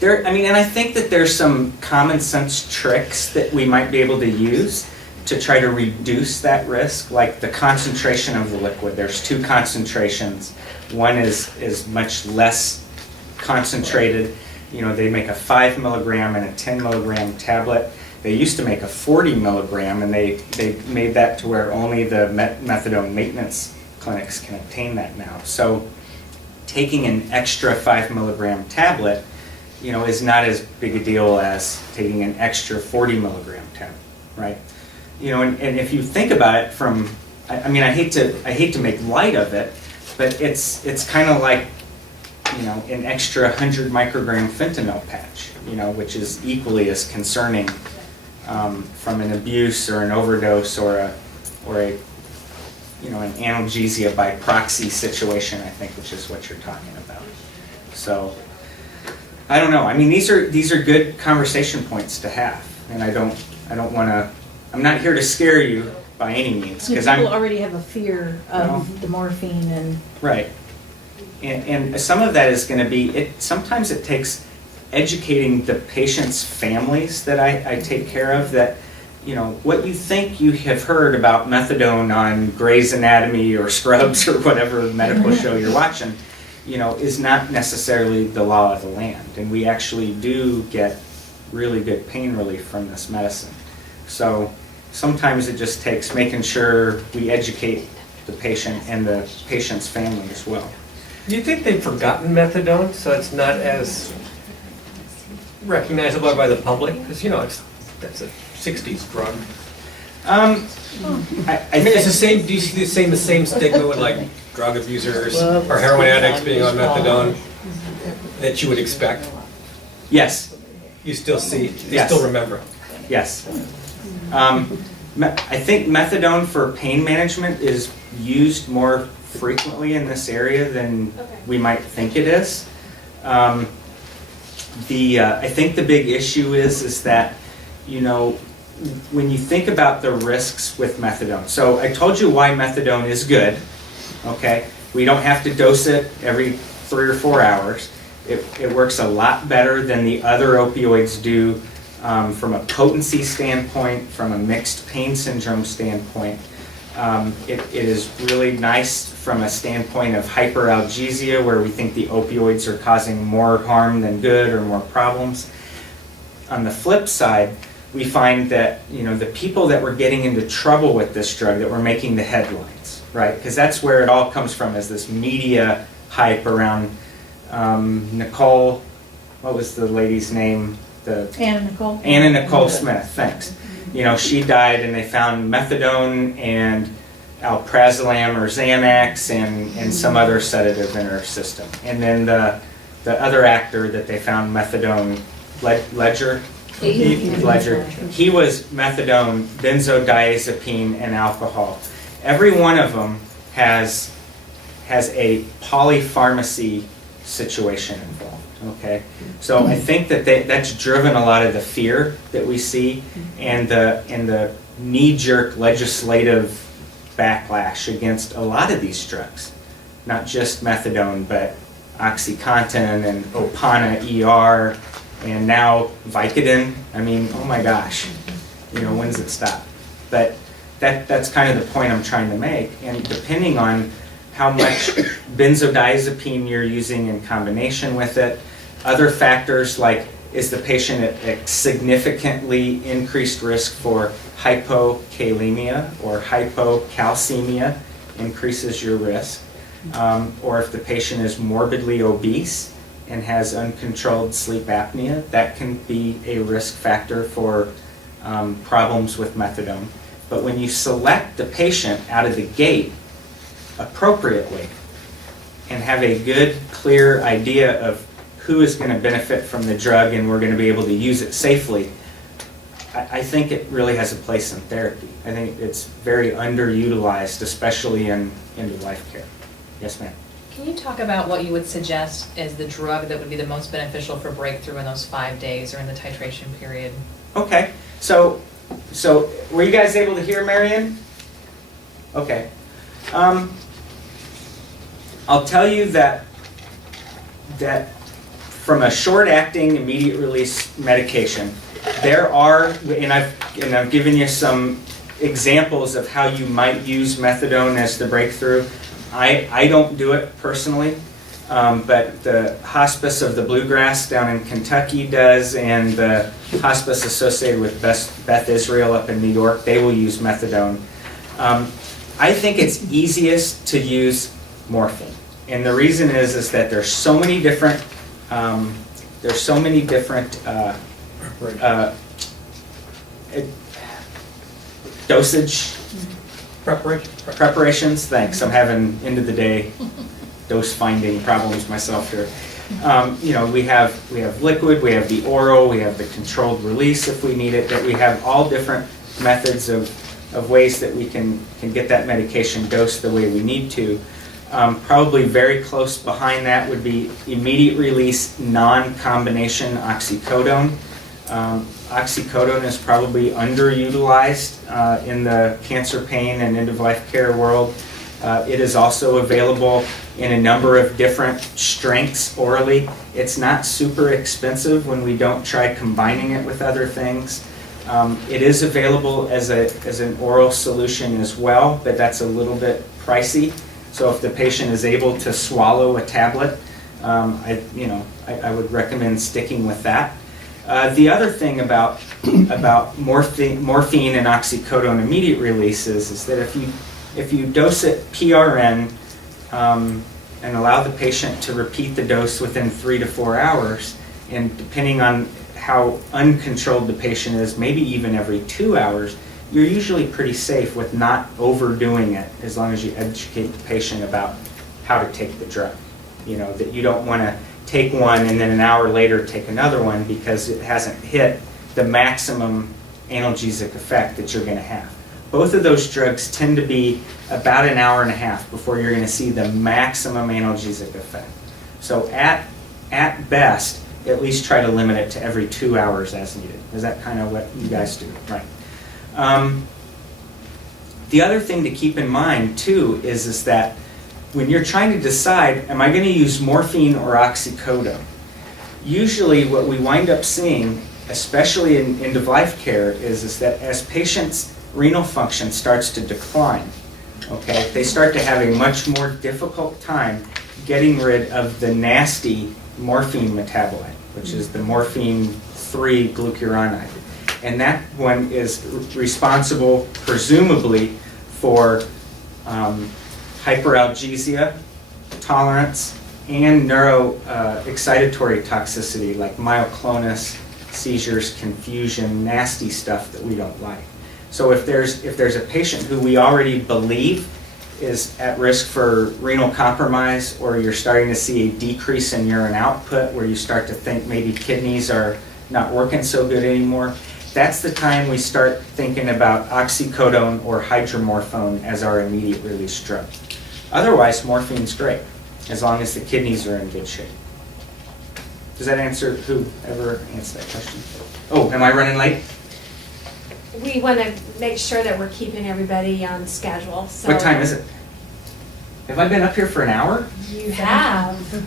And I think that there's some common sense tricks that we might be able to use to try to reduce that risk, like the concentration of the liquid. There's two concentrations. One is much less concentrated. You know, they make a 5 milligram and a 10 milligram tablet. They used to make a 40 milligram, and they made that to where only the methadone maintenance clinics can obtain that now. So taking an extra 5 milligram tablet, is not as big a deal as taking an extra 40 milligram tablet, right? And if you think about it from, I mean, I hate to make light of it, but it's kind of like, an extra 100 microgram fentanyl patch, which is equally as concerning from an abuse or an overdose or a an analgesia by proxy situation, I think, which is what you're talking about. So, I don't know. I mean, these are good conversation points to have, and I don't want to. I'm not here to scare you by any means, because People already have a fear of Well, the morphine and. right. And some of that is going to be, sometimes it takes educating the patient's families that I take care of, that, what you think you have heard about methadone on Grey's Anatomy or Scrubs or whatever medical show you're watching, is not necessarily the law of the land. And we actually do get really good pain relief from this medicine. So sometimes it just takes making sure we educate the patient and the patient's family as well. Do you think they've forgotten methadone, so it's not as recognizable by the public? Because, that's a 60s drug. I I mean, it's the think, same, do you see the same stigma with like drug abusers or heroin addicts being on methadone that you would expect? yes, You still see, you Yes. still remember? yes. I think methadone for pain management is used more frequently in this area than we might think it is. I think the big issue is that, when you think about the risks with methadone. So I told you why methadone is good, okay? We don't have to dose it every 3 or 4 hours. It works a lot better than the other opioids do from a potency standpoint, from a mixed pain syndrome standpoint. It is really nice from a standpoint of hyperalgesia, where we think the opioids are causing more harm than good or more problems. On the flip side, we find that the people that were getting into trouble with this drug, that were making the headlines, right? Because that's where it all comes from, is this media hype around Nicole. What was the lady's name? Anna Nicole Smith. Thanks. She died, and they found methadone and alprazolam or Xanax and some other sedative in her system. And then the other actor that they found methadone, Ledger. Heath Ledger. He was methadone, benzodiazepine, and alcohol. Every one of them has a polypharmacy situation involved. Okay, so I think that's driven a lot of the fear that we see, and the knee-jerk legislative backlash against a lot of these drugs, not just methadone, but OxyContin and Opana ER, and now Vicodin. I mean, oh my gosh, when does it stop? But that's kind of the point I'm trying to make, and depending on how much benzodiazepine you're using in combination with it, other factors like, is the patient at significantly increased risk for hypokalemia or hypocalcemia, increases your risk, or if the patient is morbidly obese and has uncontrolled sleep apnea, that can be a risk factor for problems with methadone. But when you select the patient out of the gate appropriately and have a good, clear idea of who is going to benefit from the drug and we're going to be able to use it safely, I think it really has a place in therapy. I think it's very underutilized, especially in end-of-life care. Yes, ma'am. Can you talk about what you would suggest as the drug that would be the most beneficial for breakthrough in those 5 days or in the titration period? Okay, so were you guys able to hear Marion? Okay. I'll tell you that from a short-acting, immediate-release medication, there are, and I've given you some examples of how you might use methadone as the breakthrough. I don't do it personally, but the Hospice of the Bluegrass down in Kentucky does, and the hospice associated with Beth Israel up in New York. They will use methadone. I think it's easiest to use morphine. And the reason is that there's so many different, dosage preparations. Thanks. I'm having end of the day dose finding problems myself here. We have liquid, we have the oral, we have the controlled release if we need it. That we have all different methods of ways that we can get that medication dosed the way we need to. Probably very close behind that would be immediate release non-combination oxycodone. Oxycodone is probably underutilized in the cancer pain and end-of-life care world. It is also available in a number of different strengths orally. It's not super expensive when we don't try combining it with other things. It is available as an oral solution as well, but that's a little bit pricey. So if the patient is able to swallow a tablet, I would recommend sticking with that. The other thing about morphine and oxycodone immediate releases is that if you dose it PRN and allow the patient to repeat the dose within 3 to 4 hours, and depending on how uncontrolled the patient is, maybe even every 2 hours, you're usually pretty safe with not overdoing it as long as you educate the patient about how to take the drug. That you don't want to take one and then an hour later take another one because it hasn't hit the maximum analgesic effect that you're going to have. Both of those drugs tend to be about an hour and a half before you're going to see the maximum analgesic effect. So at best, at least try to limit it to every 2 hours as needed. Is that kind of what you guys do? Right. The other thing to keep in mind too is that when you're trying to decide, am I going to use morphine or oxycodone? Usually what we wind up seeing, especially in end-of-life care, is that as patients' renal function starts to decline, okay, they start to have a much more difficult time getting rid of the nasty morphine metabolite, which is the morphine 3 glucuronide. And that one is responsible, presumably, for hyperalgesia, tolerance, and excitatory toxicity like myoclonus, seizures, confusion, nasty stuff that we don't like. So if there's a patient who we already believe is at risk for renal compromise, or you're starting to see a decrease in urine output where you start to think maybe kidneys are not working so good anymore, that's the time we start thinking about oxycodone or hydromorphone as our immediate release drug. Otherwise, morphine's great, as long as the kidneys are in good shape. Does that answer, whoever answered that question? Oh, am I running late? We want to make sure that we're keeping everybody on schedule, so. What time is it? Have I been up here for an hour? You have.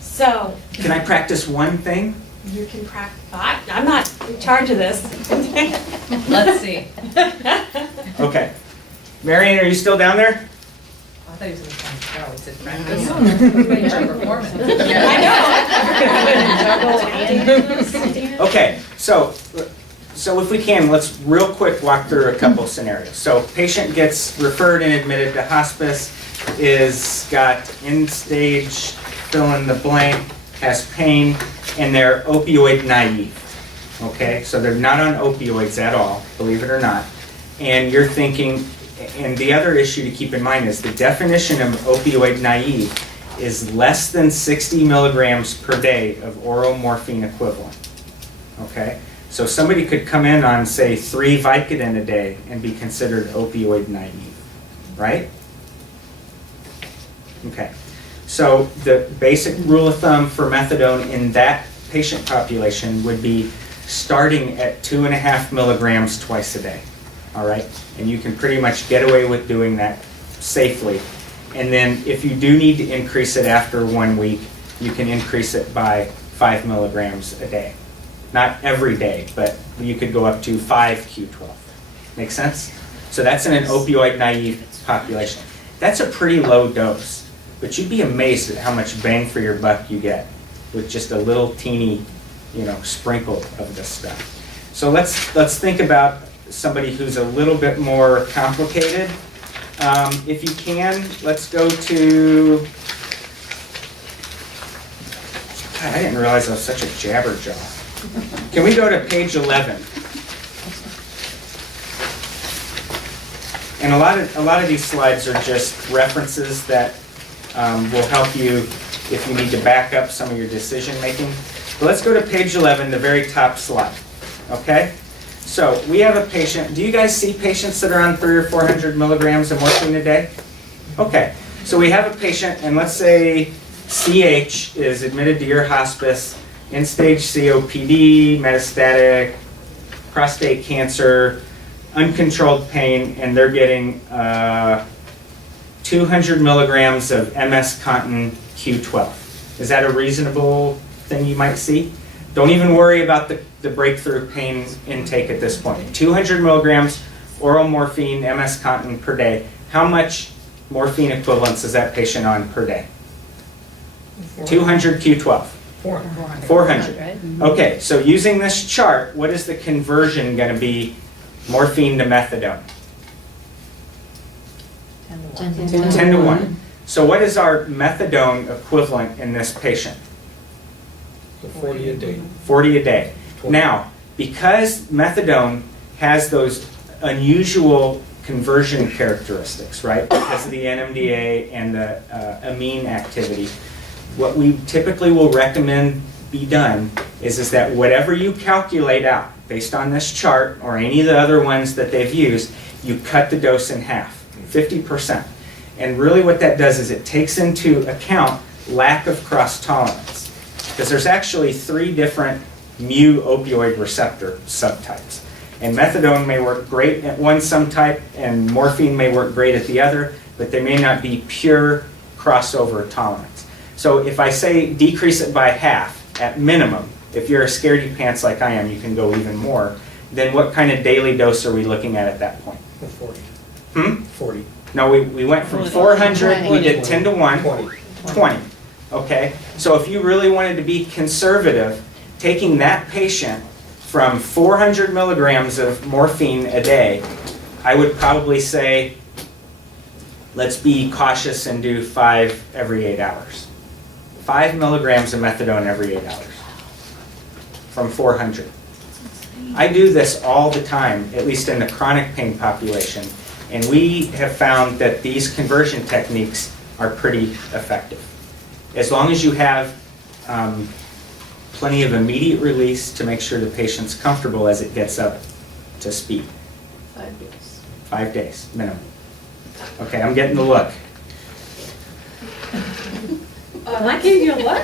So. Can I practice one thing? You can practice. I'm not in charge of this. Let's see. Okay. Marion, are you still down there? I thought he was going to say, practice. Performance. I know. Okay, so if we can, let's real quick walk through a couple scenarios. So patient gets referred and admitted to hospice, is got end stage, fill in the blank, has pain, and they're opioid naive. Okay, so they're not on opioids at all, believe it or not. And you're thinking, and the other issue to keep in mind is the definition of opioid naive is less than 60 milligrams per day of oral morphine equivalent. Okay, so somebody could come in on, say, 3 Vicodin a day and be considered opioid naive, right? Okay, so the basic rule of thumb for methadone in that patient population would be starting at 2.5 milligrams twice a day. All right, and you can pretty much get away with doing that safely. And then if you do need to increase it after 1 week, you can increase it by 5 milligrams a day. Not every day, but you could go up to 5 Q12. Make sense? So that's in an opioid naive population. That's a pretty low dose, but you'd be amazed at how much bang for your buck you get with just a little teeny, sprinkle of this stuff. So let's think about somebody who's a little bit more complicated. If you can, let's go to, God, I didn't realize I was such a jabberjaw. Can we go to page 11? And a lot of these slides are just references that will help you if you need to back up some of your decision making. But let's go to page 11, the very top slide. Okay? So we have a patient. Do you guys see patients that are on 300 or 400 milligrams of morphine a day? Okay. So we have a patient, and let's say CH is admitted to your hospice, end-stage COPD, metastatic, prostate cancer, uncontrolled pain, and they're getting 200 milligrams of MS Contin Q12. Is that a reasonable thing you might see? Don't even worry about the breakthrough pain intake at this point. 200 milligrams oral morphine, MS Contin per day. How much morphine equivalents is that patient on per day? 200 Q12. 400. Okay, so using this chart, what is the conversion going to be morphine to methadone? 10 to 1. So what is our methadone equivalent in this patient? 40 a day. 40 a day. 20. Now, because methadone has those unusual conversion characteristics, right? Because of the NMDA and the amine activity, what we typically will recommend be done is that whatever you calculate out based on this chart or any of the other ones that they've used, you cut the dose in half, 50%. And really what that does is it takes into account lack of cross-tolerance. Because there's actually 3 different mu opioid receptor subtypes. And methadone may work great at one subtype and morphine may work great at the other, but they may not be pure crossover tolerance. So if I say decrease it by half at minimum, if you're a scaredy pants like I am, you can go even more, then what kind of daily dose are we looking at that point? 40. 40. No, we went from 400, we did 10 to 1, 20. 20. Okay, so if you really wanted to be conservative, taking that patient from 400 milligrams of morphine a day, I would probably say, let's be cautious and do 5 every 8 hours. 5 milligrams of methadone every 8 hours from 400. I do this all the time, at least in the chronic pain population, and we have found that these conversion techniques are pretty effective. As long as you have plenty of immediate release to make sure the patient's comfortable as it gets up to speed. 5 days. 5 days, minimum. Okay, I'm getting the look. I gave you a look.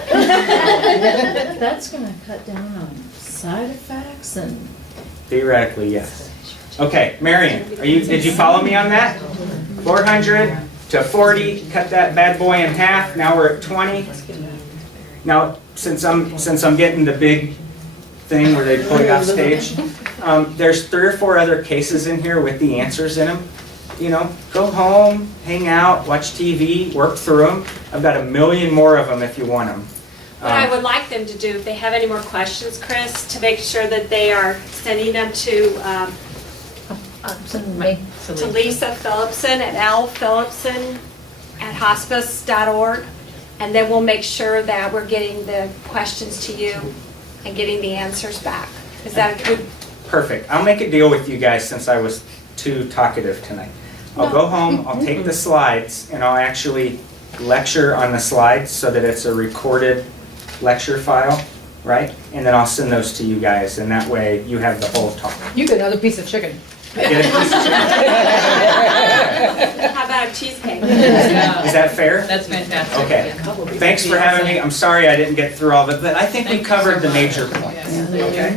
That's gonna cut down on side effects and. Theoretically, yes. Okay, Marion, did you follow me on that? 400 to 40, cut that bad boy in half, now we're at 20. Now, since I'm getting the big thing where they pull you off stage, there's 3 or 4 other cases in here with the answers in them. You know, go home, hang out, watch TV, work through them. I've got a million more of them if you want them. What I would like them to do, if they have any more questions, Chris, to make sure that they are sending them to Lisa Phillipson at lphillipson@hospice.org, and then we'll make sure that we're getting the questions to you and getting the answers back. Is that a good? Perfect. I'll make a deal with you guys since I was too talkative tonight. I'll go home, I'll take the slides, and I'll actually lecture on the slides so that it's a recorded lecture file, right? And then I'll send those to you guys, and that way you have the whole talk. You get another piece of chicken. I get a piece of chicken. How about a cheesecake? Is that fair? That's fantastic. Okay. Thanks for having me. I'm sorry I didn't get through all of it, but I think we covered the major points. Yes. Okay?